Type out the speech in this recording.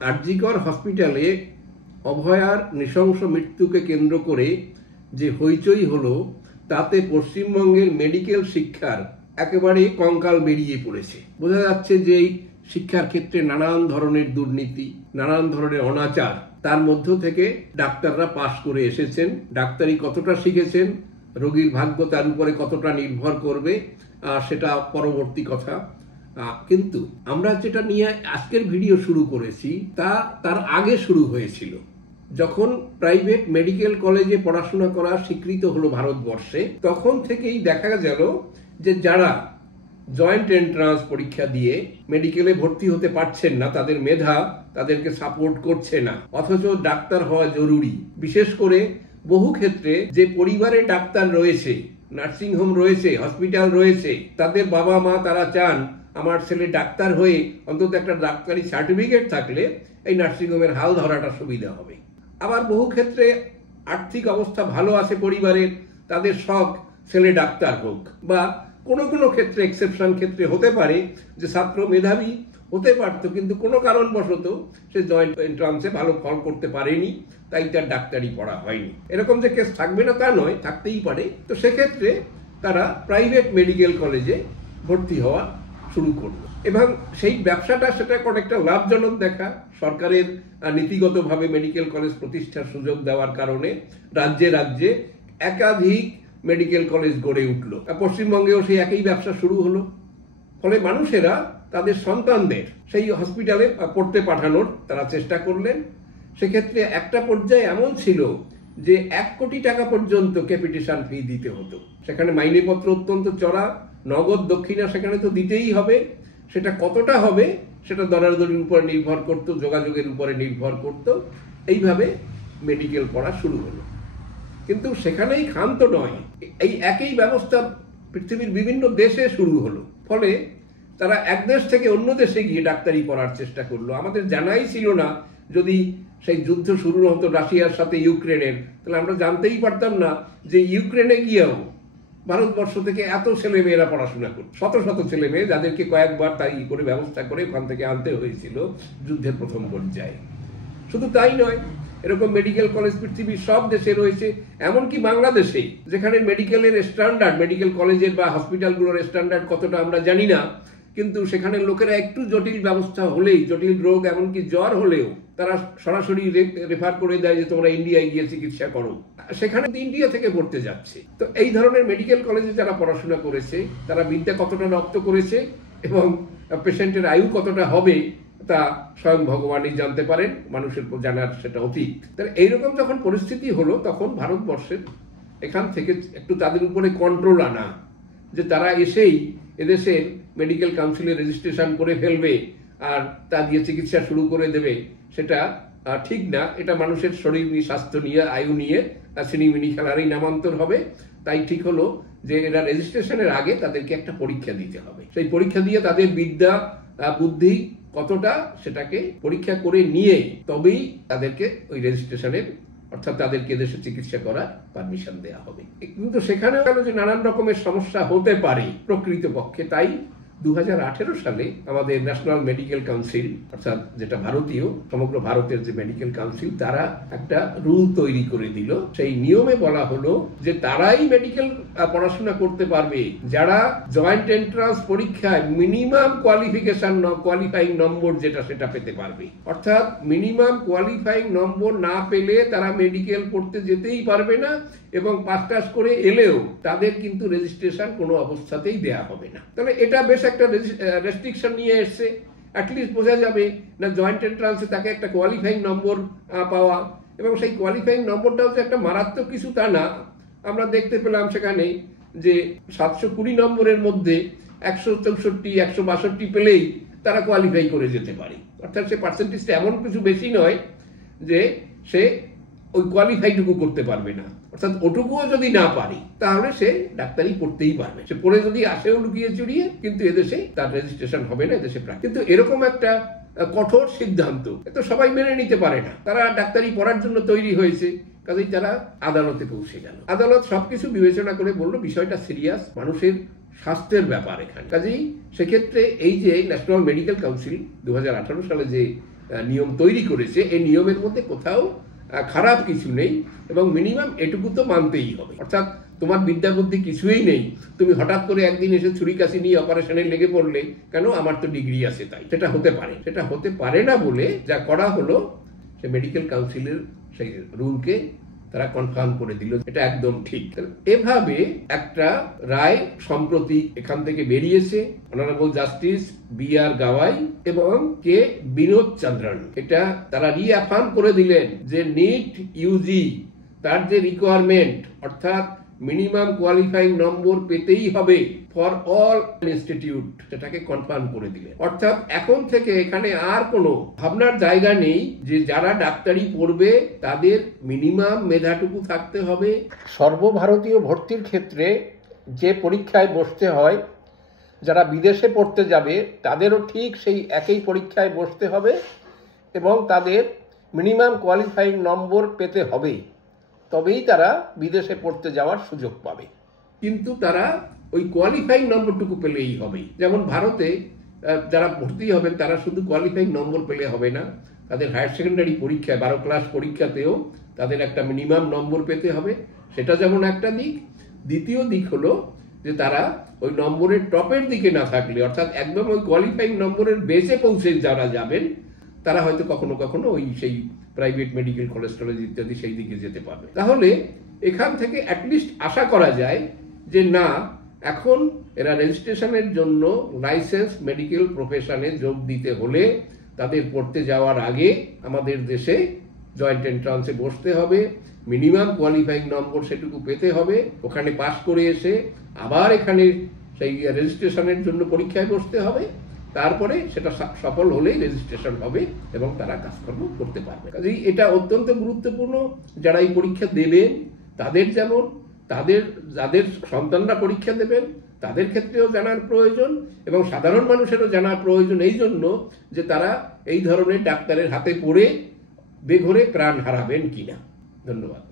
আরজিকর হসপিটালে অভয়ার নৃশংস মৃত্যুকে কেন্দ্র করে যে হইচই হলো, তাতে পশ্চিমবঙ্গের মেডিকেল শিক্ষার একেবারে কঙ্কাল বেরিয়ে পড়েছে। বোঝা যাচ্ছে যে এই শিক্ষার ক্ষেত্রে নানান ধরনের দুর্নীতি, নানান ধরনের অনাচার, তার মধ্য থেকে ডাক্তাররা পাশ করে এসেছেন। ডাক্তারি কতটা শিখেছেন, রোগীর ভাগ্য তার উপরে কতটা নির্ভর করবে সেটা পরবর্তী কথা। কিন্তু আমরা যেটা নিয়ে আজকের ভিডিও শুরু করেছি তার আগে শুরু হয়েছিল, যখন প্রাইভেট মেডিকেল কলেজে পড়াশোনা করা স্বীকৃত হলো ভারতবর্ষে। তখন থেকেই দেখা গেল যে যারা জয়েন্ট এন্ট্রান্স পরীক্ষা দিয়ে মেডিকেলে ভর্তি হতে পারছেন না, তাদের মেধা তাদেরকে সাপোর্ট করছে না, অথচ ডাক্তার হওয়া জরুরি। বিশেষ করে বহু ক্ষেত্রে যে পরিবারে ডাক্তার রয়েছে, নার্সিং হোম রয়েছে, হসপিটাল রয়েছে, তাদের বাবা মা তারা চান আমার ছেলে ডাক্তার হয়ে অন্তত একটা ডাক্তারি সার্টিফিকেট থাকলে এই নার্সিং হোমের হাল ধরাটা সুবিধা হবে। আবার বহু ক্ষেত্রে আর্থিক অবস্থা ভালো আছে পরিবারের, তাদের শখ ছেলে ডাক্তার হোক। বা কোনো কোনো ক্ষেত্রে এক্সেপশন ক্ষেত্রে হতে পারে যে ছাত্র মেধাবী হতে পারত, কিন্তু কোনো কারণবশত সে জয়েন্ট এন্ট্রান্সে ভালো ফল করতে পারেনি, তাই তার ডাক্তারি পড়া হয়নি। এরকম যে কেস থাকবে না তা নয়, থাকতেই পারে। তো সেক্ষেত্রে তারা প্রাইভেট মেডিকেল কলেজে ভর্তি হওয়া শুরু করলো এবং সেই ব্যবসাটা সেটা অনেকটা লাভজনক দেখা। সরকারের নীতিগতভাবে মেডিকেল কলেজ প্রতিষ্ঠার সুযোগ দেওয়ার কারণে রাজ্যে রাজ্যে একাধিক মেডিকেল কলেজ গড়ে উঠল। পশ্চিমবঙ্গেও সেই একই ব্যবসা শুরু হলো। ফলে মানুষেরা তাদের সন্তানদের সেই হসপিটালে পড়তে পাঠানোর তারা চেষ্টা করলেন। সেক্ষেত্রে একটা পর্যায়ে এমন ছিল যে 1 কোটি টাকা পর্যন্ত ক্যাপিটেশন ফি দিতে হতো। সেখানে মাইনেপত্র অত্যন্ত চড়া, নগদ দক্ষিণা সেখানে তো দিতেই হবে। সেটা কতটা হবে সেটা দরাদরির উপর নির্ভর করত, যোগাযোগের উপরে নির্ভর করত। এইভাবে মেডিকেল পড়া শুরু হলো। কিন্তু সেখানেই ক্ষান্ত নয়, এই একই ব্যবস্থা পৃথিবীর বিভিন্ন দেশে শুরু হলো। ফলে তারা এক দেশ থেকে অন্য দেশে গিয়ে ডাক্তারি পড়ার চেষ্টা করলো। আমাদের জানাই ছিল না, যদি সেই যুদ্ধ শুরু হতো রাশিয়ার সাথে ইউক্রেনের, তাহলে আমরা জানতেই পারতাম না যে ইউক্রেনে গিয়েও ভারতবর্ষ থেকে এত ছেলে মেয়েরা পড়াশোনা করত। শত শত ছেলে মেয়ে, যাদেরকে কয়েকবার তাই করে ব্যবস্থা করে ওখান থেকে আনতে হয়েছিল যুদ্ধের প্রথম পর্যায়ে। শুধু তাই নয়, এরকম মেডিকেল কলেজ পৃথিবীর সব দেশে রয়েছে, এমনকি বাংলাদেশে, যেখানে মেডিকেলের স্ট্যান্ডার্ড, মেডিকেল কলেজের বা হসপিটালগুলোর স্ট্যান্ডার্ড কতটা আমরা জানি না, কিন্তু সেখানে লোকেরা একটু জটিল ব্যবস্থা হলেই, জটিল রোগ এমনকি জ্বর হলেও তারা সরাসরি রেফার করে দেয় যে তোমরা ইন্ডিয়ায় গিয়ে চিকিৎসা করো। সেখানে ইন্ডিয়া থেকে পড়তে যাচ্ছে। তো এই ধরনের মেডিকেল কলেজে যারা পড়াশোনা করেছে, তারা বিদ্যা কতটা রপ্ত করেছে এবং পেশেন্টের আয়ু কতটা হবে তা স্বয়ং ভগবানই জানতে পারেন, মানুষের জানার সেটা অতীত। তাহলে এইরকম যখন পরিস্থিতি হলো, তখন ভারতবর্ষের এখান থেকে একটু তাদের উপরে কন্ট্রোল আনা, যে তারা এসেই এদেশের মেডিকেল কাউন্সিলে রেজিস্ট্রেশন করে ফেলবে আর তা দিয়ে চিকিৎসা শুরু করে দেবে, সেটা ঠিক না। এটা মানুষের শরীর নিয়ে, স্বাস্থ্য নিয়ে, আয়ু নিয়ে সিনিমিনি খেলারই নামান্তর হবে। তাই ঠিক হলো যে এরা রেজিস্ট্রেশনের আগে তাদেরকে একটা পরীক্ষা দিতে হবে। সেই পরীক্ষা দিয়ে তাদের বিদ্যা বুদ্ধি কতটা সেটাকে পরীক্ষা করে নিয়ে তবেই তাদেরকে ওই রেজিস্ট্রেশনের, অর্থাৎ তাদেরকে দেশে চিকিৎসা করার পারমিশন দেওয়া হবে। কিন্তু সেখানেও গেল যে নানান রকমের সমস্যা হতে পারে প্রকৃতপক্ষে। তাই 2018 সালে আমাদের ন্যাশনাল মেডিকেল কাউন্সিল, অর্থাৎ যেটা ভারতীয়, সমগ্র ভারতের যে মেডিকেল কাউন্সিল, তারা একটা রুল তৈরি করে দিল। সেই নিয়মে বলা হলো যে তারাই মেডিকেল পড়াশোনা করতে পারবে যারা জয়েন্ট এন্ট্রান্স পরীক্ষায় মিনিমাম কোয়ালিফাইং নম্বর যেটা সেটা পেতে পারবে। অর্থাৎ মিনিমাম কোয়ালিফাইং নম্বর না পেলে তারা মেডিকেল পড়তে যেতেই পারবে না, এবং পাস টাস করে এলেও তাদের কিন্তু রেজিস্ট্রেশন কোনো অবস্থাতেই দেয়া হবে না। তাহলে এটা বেশ একটা রেস্ট্রিকশন নিয়ে এসছে। অ্যাটলিস্ট বোঝা যাবে না জয়েন্ট এন্ট্রান্সে তাকে একটা কোয়ালিফাইং নম্বর পাওয়া, এবং সেই কোয়ালিফাইং নম্বরটাও যে একটা মারাত্মক কিছু তা না। আমরা দেখতে পেলাম সেখানে যে 720 নম্বরের মধ্যে 164, 162 পেলেই তারা কোয়ালিফাই করে যেতে পারে। অর্থাৎ সে পার্সেন্টেজটা এমন কিছু বেশি নয় যে সে ওই কোয়ালিফাইটুকু করতে পারবে না। অর্থাৎ ওটুকুও যদি না পারে তাহলে সে ডাক্তারি পড়তেই পারবে। সে পড়ে যদি আসেও লুকিয়ে চুরিয়ে, কিন্তু এদেশে তার রেজিস্ট্রেশন হবে না, এদেশে প্রায়। কিন্তু এরকম একটা কঠোর সিদ্ধান্ত তো সবাই মেনে নিতে পারে না। তারা ডাক্তারি পড়ার জন্য তৈরি হয়েছে, কাজেই তারা আদালতে পৌঁছে গেল। আদালত সবকিছু বিবেচনা করে বললো বিষয়টা সিরিয়াস, মানুষের স্বাস্থ্যের ব্যাপার এখানে। কাজেই সেক্ষেত্রে এই যে ন্যাশনাল মেডিকেল কাউন্সিল 2018 সালে যে নিয়ম তৈরি করেছে, এই নিয়মের মধ্যে কোথাও খারাপ কিছু নেই, এবং মিনিমাম এটুকু তো মানতেই হবে। অর্থাৎ তোমার বিদ্যা বুদ্ধি কিছুই নেই, তুমি হঠাৎ করে একদিন এসে ছুরি কাশি নিয়ে অপারেশনে লেগে পড়লে, কেন আমার তো ডিগ্রি আছে তাই। সেটা হতে পারে, সেটা হতে পারে না বলে যা করা হলো, সে মেডিকেল কাউন্সিলের সেই রুলকে তারা কনফার্ম করে দিল, এটা একদম ঠিক। এভাবে একটা রায় সম্প্রতি এখান থেকে বেরিয়েছে, অনারেবল জাস্টিস বি.আর. গাওয়াই এবং কে বিনোদ চন্দ্রন। এটা তারা রিঅ্যাফার্ম করে দিলেন যে নিট ইউজি তার যে রিকোয়ারমেন্ট, অর্থাৎ মিনিমাম কোয়ালিফাইং নম্বর পেতেই হবে ফর অল ইনস্টিটিউট, সেটাকে কনফার্ম করে দিলেন। অর্থাৎ এখন থেকে এখানে আর কোনো ভাবনার জায়গা নেই যে যারা ডাক্তারি পড়বে তাদের মিনিমাম মেধাটুকু থাকতে হবে। সর্বভারতীয় ভর্তির ক্ষেত্রে যে পরীক্ষায় বসতে হয়, যারা বিদেশে পড়তে যাবে তাদেরও ঠিক সেই একই পরীক্ষায় বসতে হবে এবং তাদের মিনিমাম কোয়ালিফাইং নম্বর পেতে হবে, তবেই তারা বিদেশে পড়তে যাওয়ার সুযোগ পাবে। কিন্তু তারা ওই কোয়ালিফাইং নম্বরটুকু পেলেই হবে। যেমন ভারতে যারা ভর্তি হবেন তারা শুধু কোয়ালিফাইং নম্বর পেলে হবে না, তাদের হায়ার সেকেন্ডারি পরীক্ষায় 12 ক্লাস পরীক্ষাতেও তাদের একটা মিনিমাম নম্বর পেতে হবে। সেটা যেমন একটা দিক। দ্বিতীয় দিক হলো যে তারা ওই নম্বরের টপের দিকে না থাকলে, অর্থাৎ একদম ওই কোয়ালিফাইং নম্বরের বেসে পৌঁছে যারা যাবেন, তারা হয়তো কখনো কখনো ওই সেই প্রাইভেট মেডিকেল কলেজ টলেজ ইত্যাদি সেই দিকে যেতে পারবে। তাহলে এখান থেকে অ্যাটলিস্ট আশা করা যায় যে না, এখন এরা রেজিস্ট্রেশনের জন্য লাইসেন্স মেডিকেল প্রফেশনে যোগ দিতে হলে তাদের পড়তে যাওয়ার আগে আমাদের দেশে জয়েন্ট এন্ট্রান্সে বসতে হবে, মিনিমাম কোয়ালিফাইং নম্বর সেটুকু পেতে হবে, ওখানে পাশ করে এসে আবার এখানে সেই রেজিস্ট্রেশনের জন্য পরীক্ষায় বসতে হবে, তারপরে সেটা সফল হলেই রেজিস্ট্রেশন হবে এবং তারা কাজকর্ম করতে পারবে। কাজেই এটা অত্যন্ত গুরুত্বপূর্ণ। যারা এই পরীক্ষা দেবেন তাদের যেমন, যাদের সন্তানরা পরীক্ষা দেবেন তাদের ক্ষেত্রেও জানার প্রয়োজন, এবং সাধারণ মানুষেরও জানার প্রয়োজন এই জন্য যে তারা এই ধরনের ডাক্তারের হাতে পড়ে বেঘরে প্রাণ হারাবেন কিনা। ধন্যবাদ।